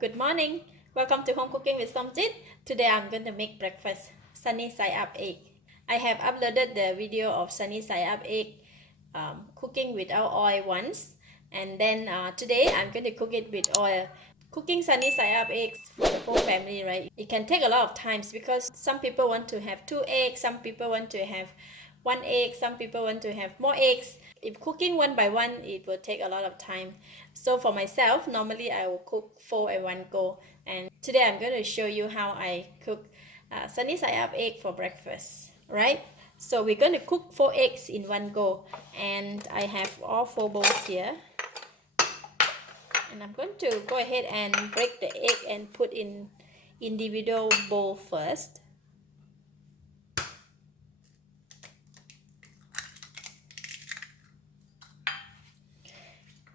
Good morning. Welcome to Home Cooking with Somjit. Today I'm going to make breakfast, sunny side up egg. I have uploaded the video of sunny side up egg cooking without oil once, and then today I'm going to cook it with oil. Cooking sunny side up eggs for the whole family, right? It can take a lot of times because some people want to have 2 eggs, some people want to have 1 egg, some people want to have more eggs. If cooking one by one, it will take a lot of time. So for myself, normally I will cook 4 at one go. And today I'm going to show you how I cook sunny side up egg for breakfast, right? So we're going to cook 4 eggs in one go. And I have all 4 bowls here. And I'm going to go ahead and break the egg and put in individual bowl first.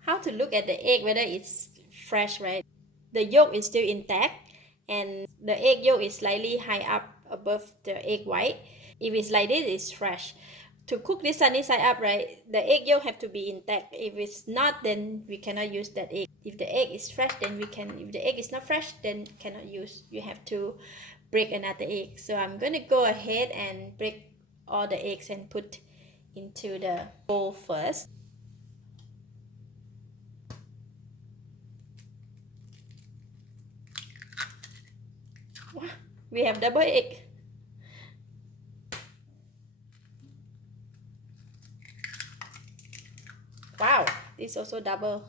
How to look at the egg, whether it's fresh, right? The yolk is still intact and the egg yolk is slightly high up above the egg white. If it's like this, it's fresh. To cook this sunny side up, right, the egg yolk have to be intact. If it's not, then we cannot use that egg. If the egg is fresh, then we can. If the egg is not fresh, then cannot use. You have to break another egg. So I'm going to go ahead and break all the eggs and put into the bowl first. Wow, we have double egg. Wow, this also double.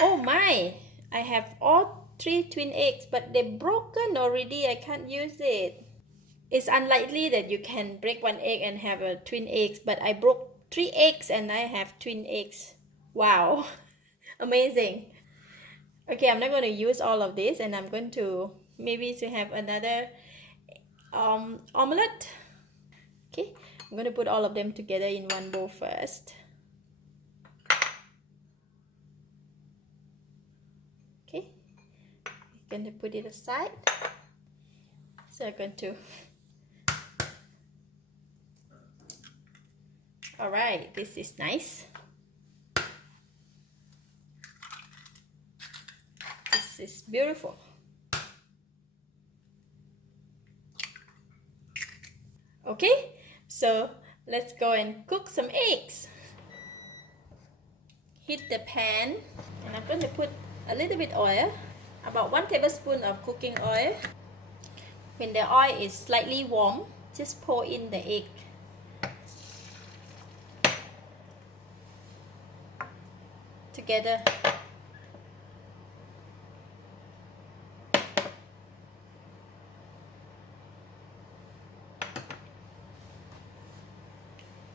Oh my, I have all 3 twin eggs, but they're broken already. I can't use it. It's unlikely that you can break 1 egg and have a twin eggs, but I broke 3 eggs and I have twin eggs. Wow, amazing. Okay, I'm not going to use all of this, and I'm going to maybe to have another omelette. Okay, I'm going to put all of them together in one bowl first. Okay, I'm going to put it aside. So I'm going to. All right, this is nice. This is beautiful. Okay, so let's go and cook some eggs. Heat the pan, and I'm going to put a little bit oil, about 1 tablespoon of cooking oil. When the oil is slightly warm, just pour in the egg. Together.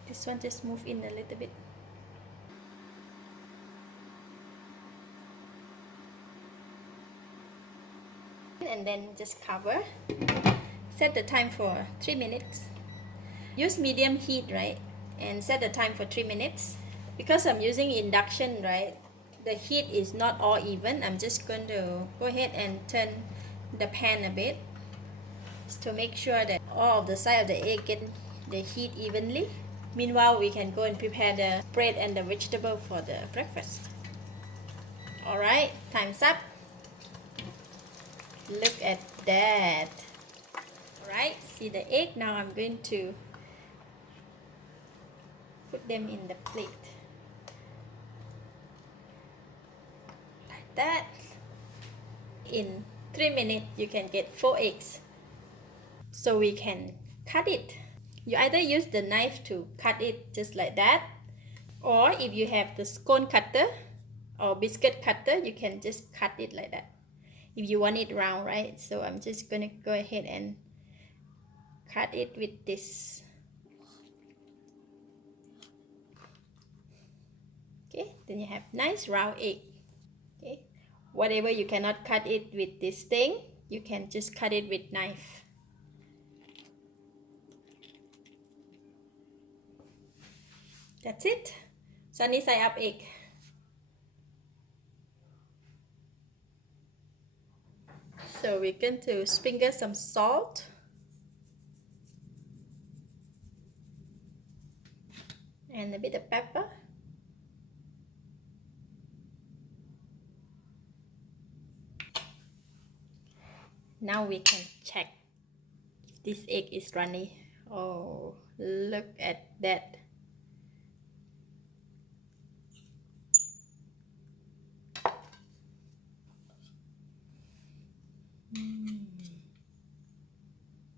This one just move in a little bit. And then just cover. Set the time for 3 minutes. Use medium heat, right? And set the time for 3 minutes. Because I'm using induction, right? The heat is not all even. I'm just going to go ahead and turn the pan a bit, just to make sure that all of the side of the egg get the heat evenly. Meanwhile, we can go and prepare the bread and the vegetable for the breakfast. Alright, time's up. Look at that. Alright, see the egg. Now I'm going to put them in the plate. Like that. In 3 minutes, you can get 4 eggs. So we can cut it. You either use the knife to cut it just like that, or if you have the scone cutter or biscuit cutter, you can just cut it like that if you want it round, right? So I'm just gonna go ahead and cut it with this. Okay, then you have nice round egg. Okay, whatever you cannot cut it with this thing, you can just cut it with knife. That's it. Sunny side up egg. So we're going to sprinkle some salt. and a bit of pepper. Now we can check if this egg is runny. Oh, look at that.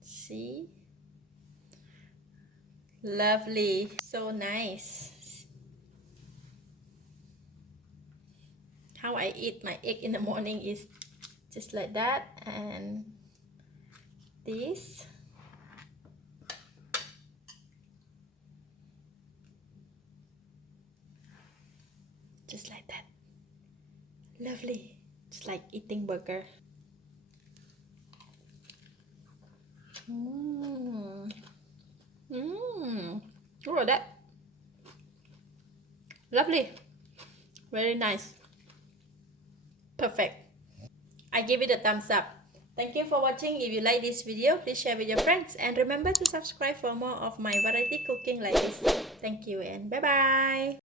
See? Lovely. So nice. How I eat my egg in the morning is just like that, and this. Just like that. Lovely. Just like eating burger. Look at that. Lovely. Very nice. Perfect. I give it a thumbs up. Thank you for watching. If you like this video, please share with your friends. And remember to subscribe for more of my variety cooking like this. Thank you and bye-bye.